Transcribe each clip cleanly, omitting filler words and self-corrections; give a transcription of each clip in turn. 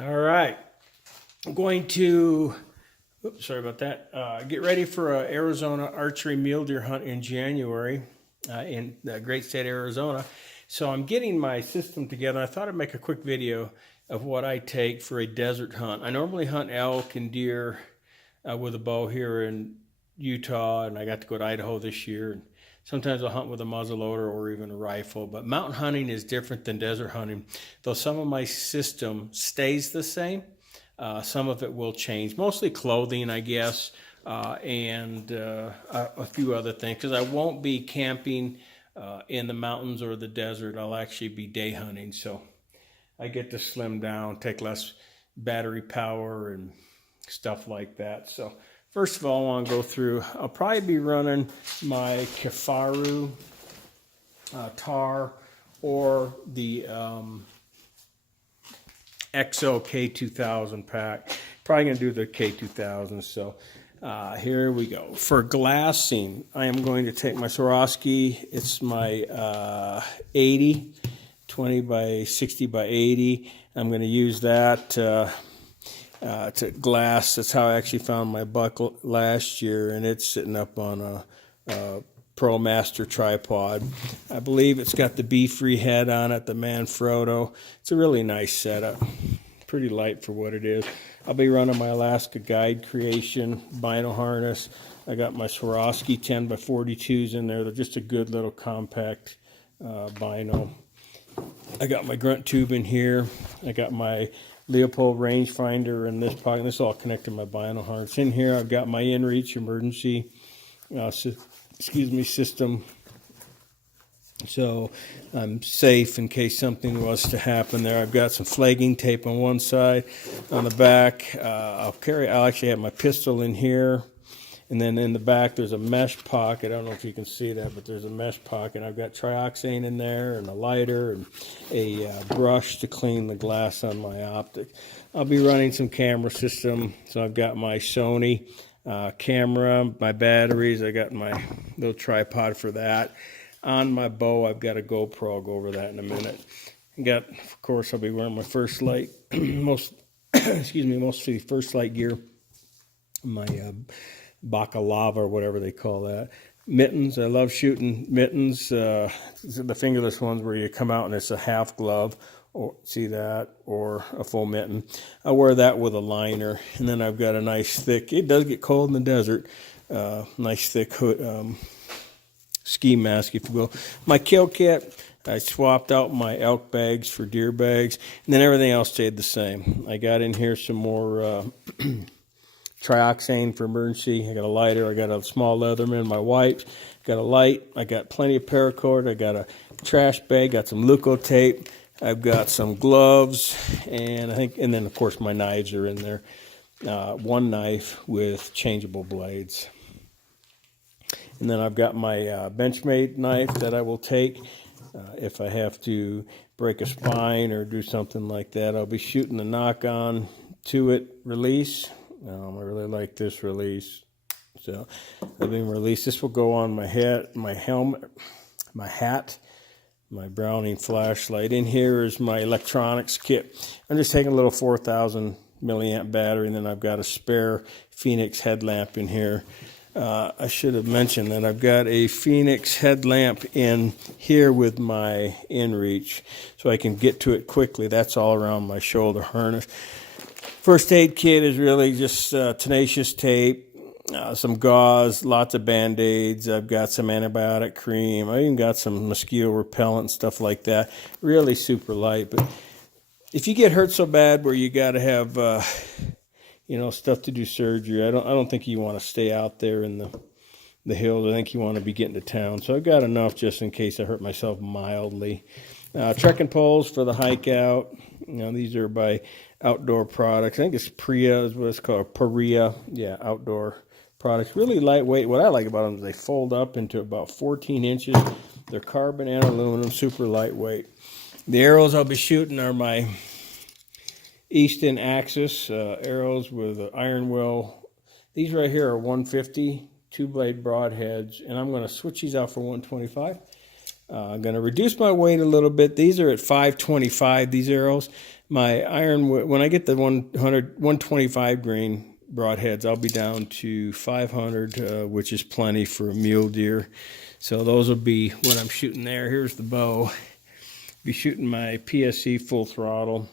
All right, I'm going to, oops, sorry about that, get ready for an Arizona archery mule deer hunt in January in the great state of Arizona. So I'm getting my system together. I thought I'd make a quick video of what I take for a desert hunt. I normally hunt elk and deer with a bow here in Utah, and I got to go to Idaho this year. And sometimes I'll hunt with a muzzleloader or even a rifle, but mountain hunting is different than desert hunting. Though some of my system stays the same, some of it will change, mostly clothing, I guess, and a few other things, because I won't be camping in the mountains or the desert. I'll actually be day hunting, so I get to slim down, take less battery power and stuff like that. So first of all, I want to go through, I'll probably be running my Kifaru tar or the XO K2000 pack. Probably going to do the K2000. So here we go. For glassing, I am going to take my Swarovski. It's my 80, 20 by 60 by 80. I'm going to use that to glass. That's how I actually found my buck last year, and it's sitting up on a Pro Master tripod. I believe it's got the Be-Free head on it, the Manfrotto. It's a really nice setup. Pretty light for what it is. I'll be running my Alaska Guide Creation vinyl harness. I got my Swarovski 10 by 42s in there. They're just a good little compact vinyl. I got my grunt tube in here. I got my Leopold rangefinder in this pocket. This is all connected to my vinyl harness. In here, I've got my inReach emergency system, so I'm safe in case something was to happen there. I've got some flagging tape on one side. On the back, I'll actually have my pistol in here. And then in the back, there's a mesh pocket. I don't know if you can see that, but there's a mesh pocket. I've got trioxane in there and a lighter and a brush to clean the glass on my optic. I'll be running some camera system. So I've got my Sony camera, my batteries. I got my little tripod for that. On my bow, I've got a GoPro. I'll go over that in a minute. Of course, I'll be wearing my first light, mostly first light gear. My Bakalava or whatever they call that. Mittens, I love shooting mittens. The fingerless ones where you come out and it's a half glove, or see that, or a full mitten. I wear that with a liner, and then I've got a nice thick, it does get cold in the desert, nice thick hood, ski mask, if you will. My kill kit, I swapped out my elk bags for deer bags, and then everything else stayed the same. I got in here some more trioxane for emergency. I got a lighter. I got a small Leatherman, my wipes. Got a light. I got plenty of paracord. I got a trash bag. Got some Leuco tape. I've got some gloves, and then of course my knives are in there. One knife with changeable blades. And then I've got my Benchmade knife that I will take if I have to break a spine or do something like that. I'll be shooting the knock-on to it release. I really like this release. So I've been released. This will go on my head, my helmet, my hat, my Browning flashlight. In here is my electronics kit. I'm just taking a little 4,000 milliamp battery, and then I've got a spare Phoenix headlamp in here. I should have mentioned that I've got a Phoenix headlamp in here with my inReach, so I can get to it quickly. That's all around my shoulder harness. First aid kit is really just tenacious tape, some gauze, lots of Band-Aids. I've got some antibiotic cream. I even got some mosquito repellent, stuff like that. Really super light. But if you get hurt so bad where you got to have, stuff to do surgery, I don't think you want to stay out there in the hills. I think you want to be getting to town. So I've got enough just in case I hurt myself mildly. Trekking poles for the hike out. These are by Outdoor Products. I think it's Priya is what it's called. Paria. Yeah, Outdoor Products. Really lightweight. What I like about them is they fold up into about 14 inches. They're carbon and aluminum, super lightweight. The arrows I'll be shooting are my Easton Axis arrows with an iron will. These right here are 150, two-blade broadheads, and I'm going to switch these out for 125. I'm going to reduce my weight a little bit. These are at 525, these arrows. My iron, when I get the 125 grain broadheads, I'll be down to 500, which is plenty for a mule deer. So those will be what I'm shooting there. Here's the bow. Be shooting my PSE full throttle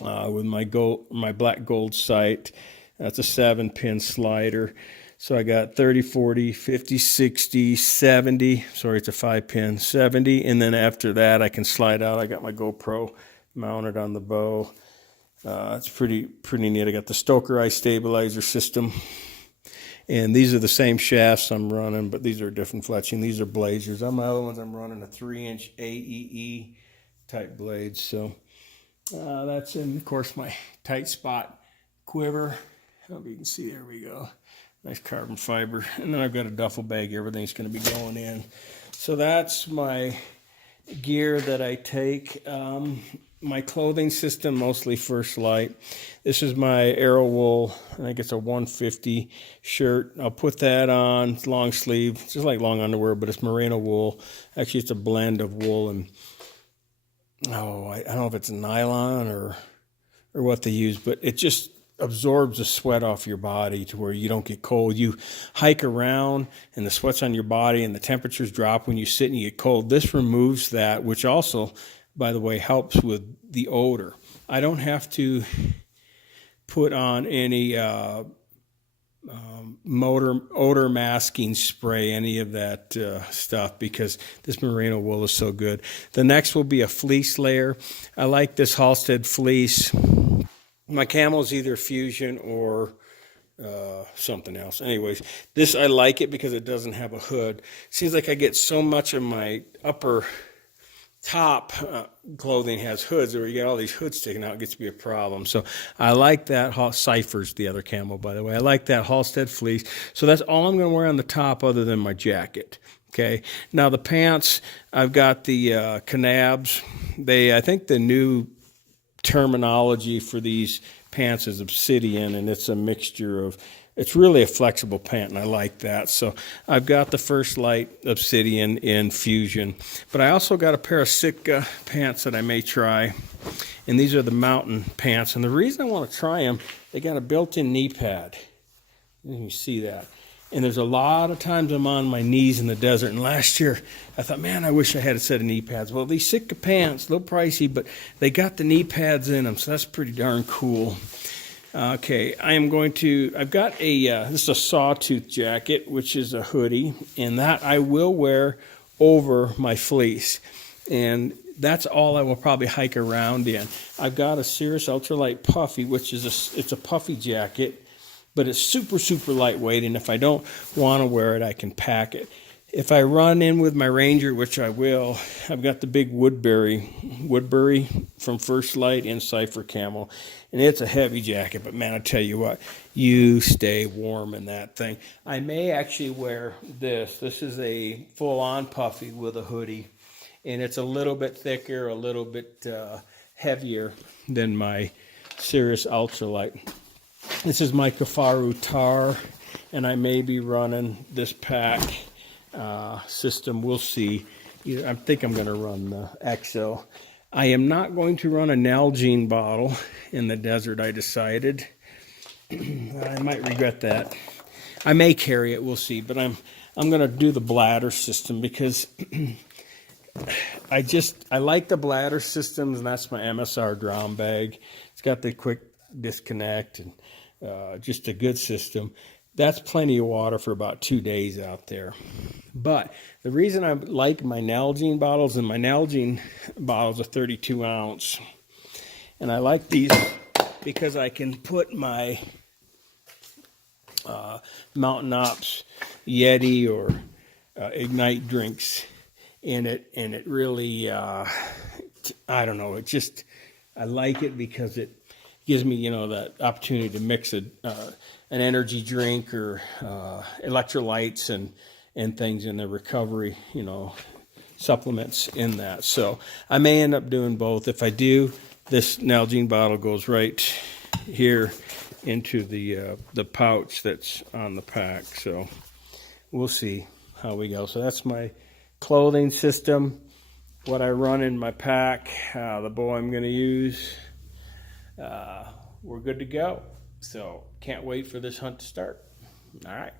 with my black gold sight. That's a 7-pin slider. So I got 30, 40, 50, 60, 70. Sorry, it's a 5-pin, 70. And then after that, I can slide out. I got my GoPro mounted on the bow. It's pretty neat. I got the Stoker eye stabilizer system. And these are the same shafts I'm running, but these are different fletching. These are Blazers. On my other ones, I'm running a 3-inch AEE type blades. So that's in, of course, my tight spot quiver. I hope you can see. There we go. Nice carbon fiber. And then I've got a duffel bag. Everything's going to be going in. So that's my gear that I take. My clothing system, mostly First Light. This is my Arrow Wool. I think it's a 150 shirt. I'll put that on. It's long sleeve. It's just like long underwear, but it's merino wool. Actually, it's a blend of wool and, I don't know if it's nylon or what they use, but it just absorbs the sweat off your body to where you don't get cold. You hike around and the sweat's on your body and the temperatures drop when you sit and you get cold. This removes that, which also, by the way, helps with the odor. I don't have to put on any odor masking spray, any of that stuff, because this merino wool is so good. The next will be a fleece layer. I like this Halstead fleece. My camel is either Fusion or something else. Anyways, this, I like it because it doesn't have a hood. Seems like I get so much of my upper top clothing has hoods, or you get all these hoods sticking out. It gets to be a problem. So I like that. Cypher's the other camo, by the way. I like that Halstead fleece. So that's all I'm going to wear on the top other than my jacket. Okay. Now the pants, I've got the Canabs. I think the new terminology for these pants is obsidian, and it's a mixture of, it's really a flexible pant, and I like that. So I've got the First Light obsidian in Fusion, but I also got a pair of Sitka pants that I may try, and these are the mountain pants. And the reason I want to try them, they got a built-in knee pad. You can see that. And there's a lot of times I'm on my knees in the desert. And last year, I thought, man, I wish I had a set of knee pads. Well, these Sitka pants, a little pricey, but they got the knee pads in them, so that's pretty darn cool. Okay, I've got this is a sawtooth jacket, which is a hoodie, and that I will wear over my fleece. And that's all I will probably hike around in. I've got a Cirrus Ultralight Puffy, which is it's a puffy jacket, but it's super, super lightweight, and if I don't want to wear it, I can pack it. If I run in with my Ranger, which I will, I've got the big Woodbury from First Light in Cypher Camo, and it's a heavy jacket, but man, I tell you what, you stay warm in that thing. I may actually wear this. This is a full-on puffy with a hoodie, and it's a little bit thicker, a little bit heavier than my Cirrus Ultralight. This is my Kafaru Tar, and I may be running this pack system. We'll see. I think I'm going to run the XO. I am not going to run a Nalgene bottle in the desert, I decided. I might regret that. I may carry it, we'll see, but I'm going to do the bladder system because I like the bladder systems, and that's my MSR drown bag. It's got the quick disconnect and just a good system. That's plenty of water for about 2 days out there. But the reason I like my Nalgene bottles, and my Nalgene bottles are 32 ounce, and I like these because I can put my Mountain Ops Yeti or Ignite drinks in it, and it really, I don't know, I like it because it gives me, that opportunity to mix an energy drink or electrolytes and things in the recovery, supplements in that. So I may end up doing both. If I do, this Nalgene bottle goes right here into the pouch that's on the pack. So we'll see how we go. So that's my clothing system, what I run in my pack, the bow I'm going to use, we're good to go. So can't wait for this hunt to start. All right.